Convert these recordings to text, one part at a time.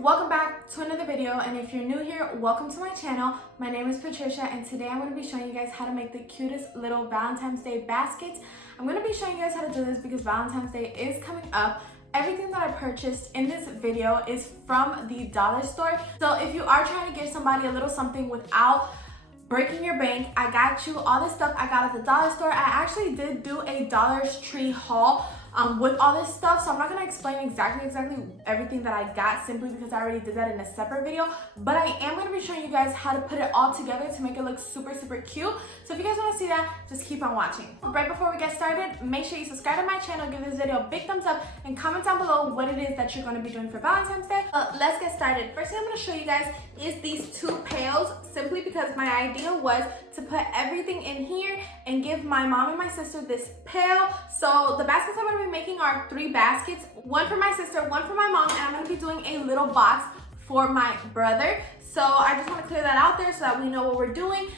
welcome back to another video, and if you're new here, welcome to my channel. My name is Patricia, and today I'm going to be showing you guys how to make the cutest little Valentine's Day baskets. I'm going to be showing you guys how to do this because Valentine's Day is coming up. Everything that I purchased in this video is from the dollar store. So if you are trying to give somebody a little something without breaking your bank, I got you. All this stuff I got at the dollar store. I actually did do a Dollar Tree haul with all this stuff, so I'm not going to explain exactly everything that I got simply because I already did that in a separate video, but I am going to be showing you guys how to put it all together to make it look super cute. So if you guys want to see that, just keep on watching. Right before we get started, make sure you subscribe to my channel, give this video a big thumbs up, and comment down below what it is that you're going to be doing for Valentine's Day. Let's get started. First thing I'm going to show you guys is these two pails, simply because my idea was to put everything in here and give my mom and my sister this pail. So the baskets I'm going to be making are 3 baskets, one for my sister, one for my mom, and I'm going to be doing a little box for my brother. So I just want to clear that out there so that we know what we're doing.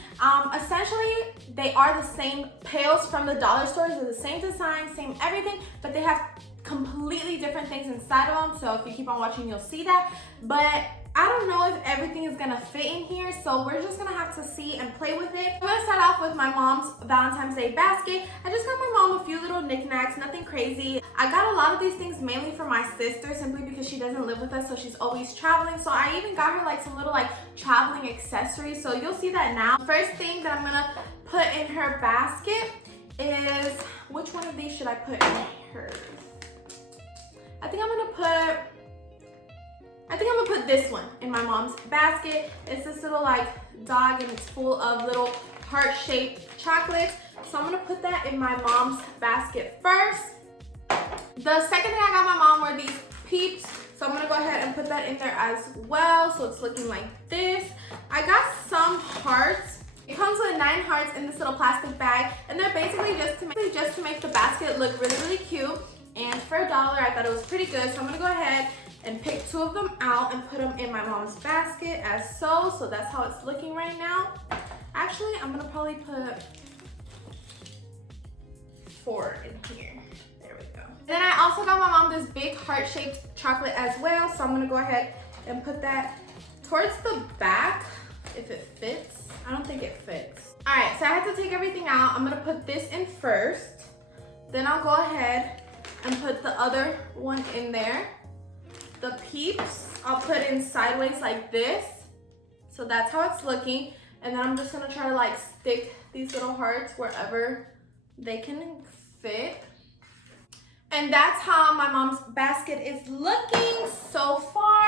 Essentially, they are the same pails from the dollar stores. They're the same design, same everything, but they have completely different things inside of them. So if you keep on watching, you'll see that. But I don't know if everything is gonna fit in here, so we're just gonna have to see and play with it. I'm gonna start off with my mom's Valentine's Day basket. I just got my mom a few little knickknacks, nothing crazy. I got a lot of these things mainly for my sister, simply because she doesn't live with us, so she's always traveling. So I even got her like some little like traveling accessories, so you'll see that now. First thing that I'm gonna put in her basket is, which one of these should I put in hers? I think I'm gonna put this one in my mom's basket. It's this little like dog, and it's full of little heart-shaped chocolates. So I'm gonna put that in my mom's basket first. The second thing I got my mom were these Peeps. So I'm gonna go ahead and put that in there as well. So it's looking like this. I got some hearts. It comes with 9 hearts in this little plastic bag, and they're basically just to make the basket look really cute. And for $1, I thought it was pretty good. So I'm gonna go ahead and pick 2 of them out and put them in my mom's basket as so. So that's how it's looking right now. Actually, I'm gonna probably put 4 in here. There we go. And then I also got my mom this big heart-shaped chocolate as well. So I'm gonna go ahead and put that towards the back if it fits. I don't think it fits. All right, so I had to take everything out. I'm gonna put this in first. Then I'll go ahead and put the other one in there. The Peeps, I'll put in sideways like this. So that's how it's looking. And then I'm just gonna try to like stick these little hearts wherever they can fit. And that's how my mom's basket is looking so far.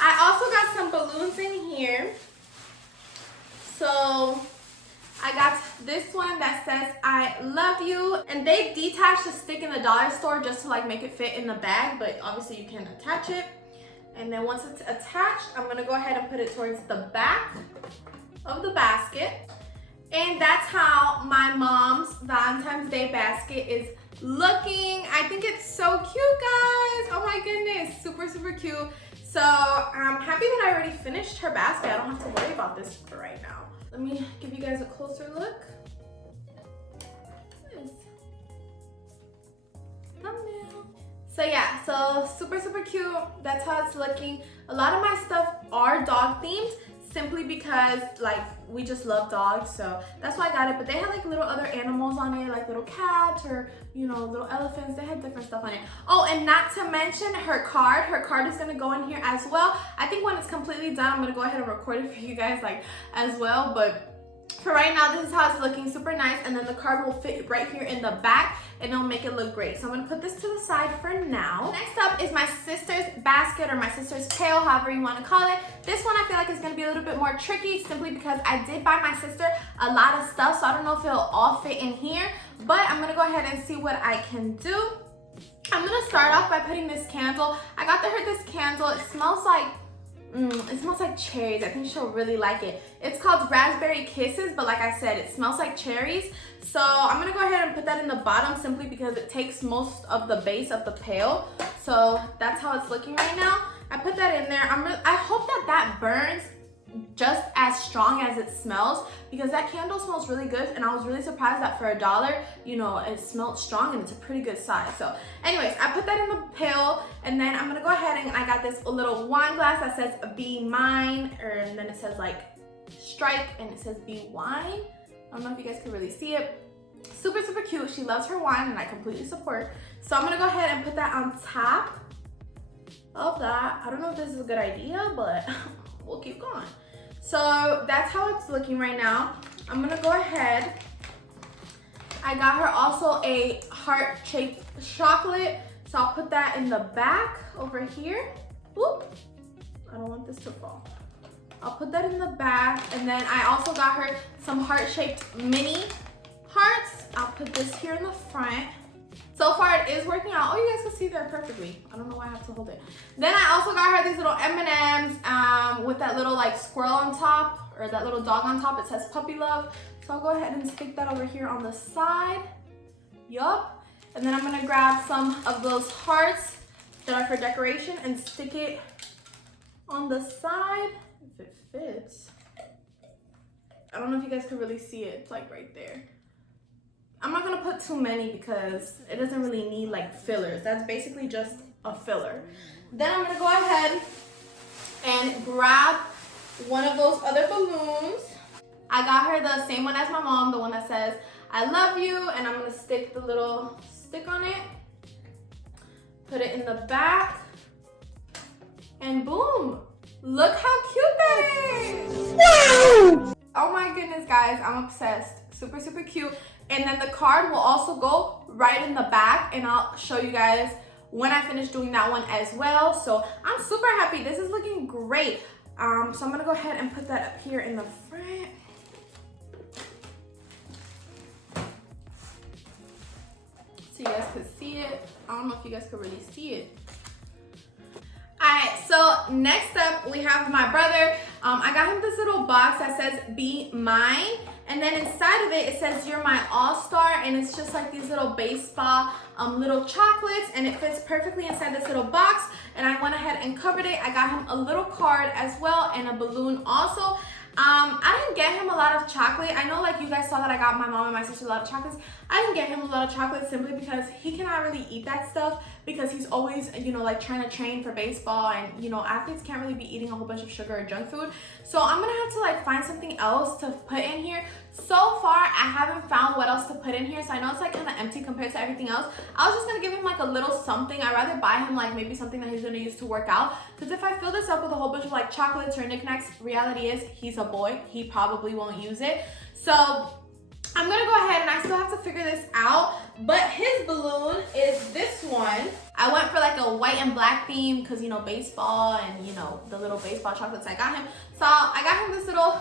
I also got some balloons in here. So I got this one that says I love you, and they detach the stick in the dollar store just to like make it fit in the bag, but obviously you can attach it. And then once it's attached, I'm gonna go ahead and put it towards the back of the basket. And that's how my mom's Valentine's Day basket is looking. I think it's so cute, guys. Oh my goodness, super cute. So I'm happy that I already finished her basket. I don't have to worry about this for right now. Let me give you guys a closer look. Thumbnail. So yeah, so super cute. That's how it's looking. A lot of my stuff are dog themed, simply because like we just love dogs, so that's why I got it. But they had like little other animals on it, like little cats or, you know, little elephants. They had different stuff on it. Oh, and not to mention her card. Her card is gonna go in here as well. I think when it's completely done, I'm gonna go ahead and record it for you guys like as well. But for right now, this is how it's looking, super nice. And then the card will fit right here in the back, and it'll make it look great. So I'm gonna put this to the side for now. Next up is my sister's basket, or my sister's pail, however you wanna call it. This one I feel like is gonna be a little bit more tricky, simply because I did buy my sister a lot of stuff, so I don't know if it'll all fit in here, but I'm gonna go ahead and see what I can do. I'm gonna start off by putting this candle. I got her this candle. It smells like cherries. I think she'll really like it. It's called Raspberry Kisses, but like I said, it smells like cherries. So I'm gonna go ahead and put that in the bottom simply because it takes most of the base of the pail. So that's how it's looking right now. I put that in there. I hope that burns. just as strong as it smells, because that candle smells really good, and I was really surprised that for $1, you know, it smelled strong and it's a pretty good size. So anyways, I put that in the pail, and then I'm gonna go ahead and I got this little wine glass that says "Be Mine," and then it says like strike, and it says "Be Wine." I don't know if you guys can really see it. Super, super cute. She loves her wine, and I completely support. So I'm gonna go ahead and put that on top of that. I don't know if this is a good idea, but we'll keep going. So that's how it's looking right now. I'm gonna go ahead. I got her also a heart-shaped chocolate, so I'll put that in the back over here. Whoop. I don't want this to fall. I'll put that in the back, and then I also got her some heart-shaped mini hearts. I'll put this here in the front. So far it is working out. Oh, you guys can see there perfectly. I don't know why I have to hold it. Then I also got her these little M&Ms with that little like squirrel on top, or that little dog on top. It says puppy love. So I'll go ahead and stick that over here on the side. Yup. And then I'm gonna grab some of those hearts that are for decoration and stick it on the side. If it fits. I don't know if you guys can really see it. It's like right there. I'm not gonna put too many because it doesn't really need like fillers. That's basically just a filler. Then I'm gonna go ahead and grab one of those other balloons. I got her the same one as my mom, the one that says "I love you," and I'm gonna stick the little stick on it, put it in the back, and boom! Look how cute that is! Wow! Oh my goodness, guys, I'm obsessed. Super, super cute. And then the card will also go right in the back, and I'll show you guys when I finish doing that one as well. So I'm super happy. This is looking great. So I'm gonna go ahead and put that up here in the front. So you guys can see it. I don't know if you guys can really see it. Alright, so next up we have my brother. I got him this little box that says "Be Mine," and then inside of it, it says "You're my all-star," and it's just like these little baseball little chocolates, and it fits perfectly inside this little box. And I went ahead and covered it. I got him a little card as well and a balloon also. I didn't get him a lot of chocolate. I know like you guys saw that I got my mom and my sister a lot of chocolates. I didn't get him a lot of chocolate simply because he cannot really eat that stuff, because he's always, you know, like trying to train for baseball, and you know, athletes can't really be eating a whole bunch of sugar or junk food. So I'm gonna have to like find something else to put in here. So far I haven't found what else to put in here, so I know it's like kind of empty compared to everything else. I was just gonna give him like a little something. I'd rather buy him like maybe something that he's gonna use to work out, because if I fill this up with a whole bunch of like chocolates or knickknacks, reality is he's a boy, he probably won't use it. So I'm gonna go ahead, and I still have to figure this out, but his balloon is this one. I went for like a white and black theme because, you know, baseball and, you know, the little baseball chocolates I got him. So I got him this little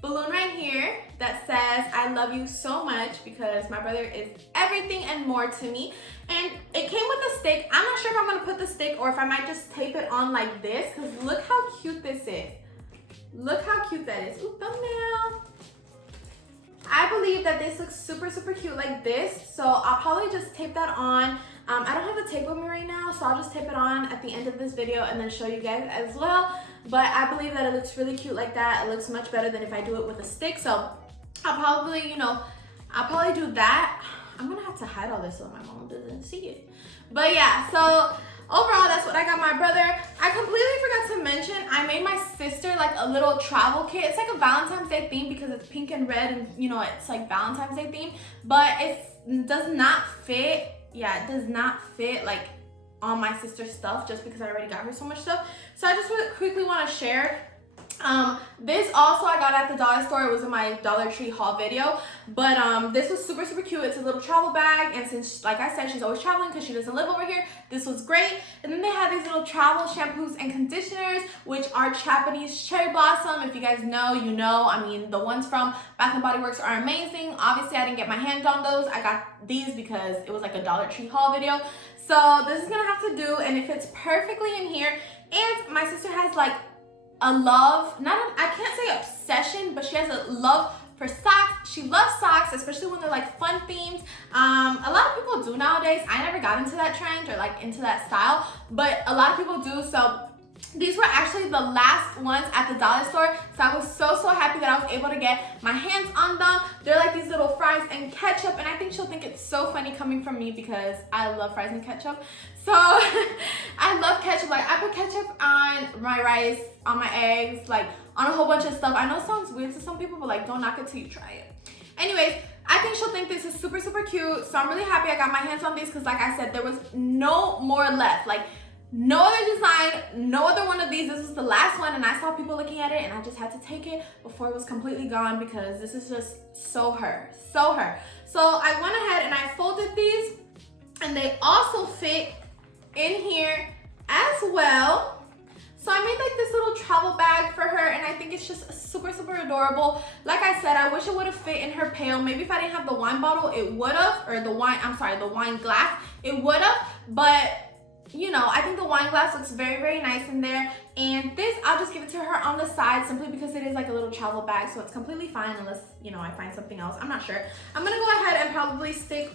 balloon right here that says "I love you so much," because my brother is everything and more to me. And it came with a stick. I'm not sure if I'm gonna put the stick or if I might just tape it on like this, because look how cute this is. Look how cute that is. Ooh, thumbnail. I believe that this looks super, super cute like this, so I'll probably just tape that on. I don't have the tape with me right now, so I'll just tape it on at the end of this video and then show you guys as well. But I believe that it looks really cute like that. It looks much better than if I do it with a stick, so I'll probably, you know, I'll probably do that. I'm gonna have to hide all this so my mom doesn't see it. But yeah, so overall, that's what I got my brother. I completely forgot to mention, I made my sister like a little travel kit. It's like a Valentine's Day theme because it's pink and red, and you know, it's like Valentine's Day theme, but it does not fit. Yeah, it does not fit like on my sister's stuff, just because I already got her so much stuff. So I just quickly want to share. This also I got at the dollar store. It was in my Dollar Tree haul video, but this was super, super cute. It's a little travel bag, and since, like I said, she's always traveling because she doesn't live over here, this was great. And then they had these little travel shampoos and conditioners, which are Japanese cherry blossom. If you guys know, you know. I mean, the ones from Bath & Body Works are amazing. Obviously I didn't get my hands on those. I got these because it was like a Dollar Tree haul video. So this is gonna have to do, and it fits perfectly in here. And my sister has like a love, I can't say obsession, but she has a love for socks. She loves socks, especially when they're like fun themed. A lot of people do nowadays. I never got into that trend or like into that style, but a lot of people do. So These were actually the last ones at the dollar store, so I was so happy that I was able to get my hands on them. They're like these little fries and ketchup, and I think she'll think it's so funny coming from me because I love fries and ketchup. So I love ketchup. Like, I put ketchup on my rice, on my eggs, like on a whole bunch of stuff. I know it sounds weird to some people, but like, don't knock it till you try it. Anyways, I think she'll think this is super cute, so I'm really happy I got my hands on these because, like I said, there was no more left. Like, no other design, no other one of these. This was the last one, and I saw people looking at it, and I just had to take it before it was completely gone because this is just so her. So I went ahead and I folded these, and they also fit in here as well. So I made like this little travel bag for her, and I think it's just super adorable. Like I said, I wish it would have fit in her pail. Maybe if I didn't have the wine bottle, it would have, or the wine glass, it would have, but you know, I think the wine glass looks very nice in there. And this, I'll just give it to her on the side simply because it is like a little travel bag, so it's completely fine unless, you know, I find something else. I'm not sure. I'm gonna go ahead and probably stick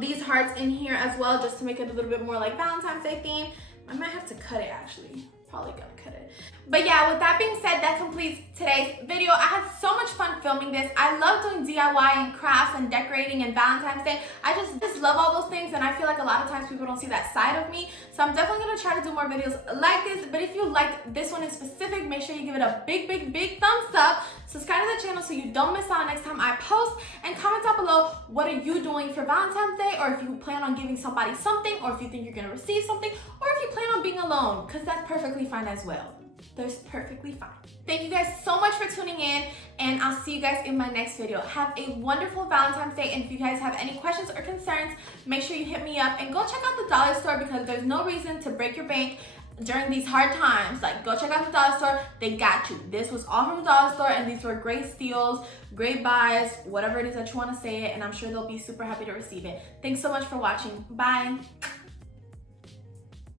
these hearts in here as well, just to make it a little bit more like Valentine's Day theme. I might have to cut it actually. Probably gonna cut it. But yeah, with that being said, that completes today's video. I had so much fun filming this. I love doing DIY and crafts and decorating and Valentine's Day. I just love all those things, and I feel like a lot of times people don't see that side of me. So I'm definitely gonna try to do more videos like this. But if you like this one in specific, make sure you give it a big thumbs up. Subscribe to the channel so you don't miss out next time I post, and comment down below what are you doing for Valentine's Day, or if you plan on giving somebody something, or if you think you're gonna receive something, or if you plan on being alone, because that's perfectly fine as well. That's perfectly fine. Thank you guys so much for tuning in, and I'll see you guys in my next video. Have a wonderful Valentine's Day, and if you guys have any questions or concerns, make sure you hit me up, and go check out the dollar store because there's no reason to break your bank during these hard times. Like, go check out the dollar store. They got you. This was all from the dollar store, and these were great steals, great buys, whatever it is that you want to say it, and I'm sure they'll be super happy to receive it. Thanks so much for watching. Bye.